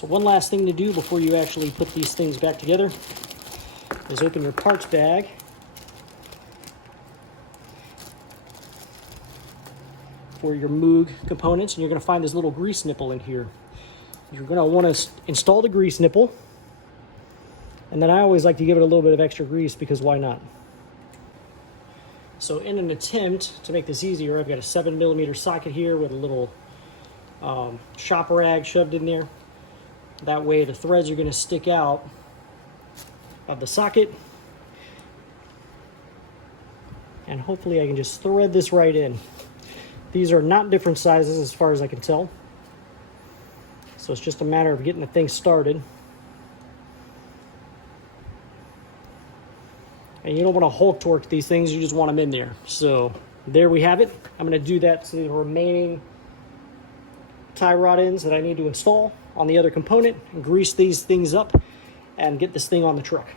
So one last thing to do before you actually put these things back together is open your parts bag. For your MOOG components, and you're going to find this little grease nipple in here. You're going to want to install the grease nipple, and then I always like to give it a little bit of extra grease because why not? So in an attempt to make this easier, I've got a 7mm socket here with a little shop rag shoved in there. That way the threads are going to stick out of the socket, and hopefully I can just thread this right in. These are not different sizes as far as I can tell. So it's just a matter of getting the thing started. And you don't want to Hulk torque these things, you just want them in there. So there we have it. I'm going to do that to the remaining tie rod ends that I need to install on the other component and grease these things up and get this thing on the truck.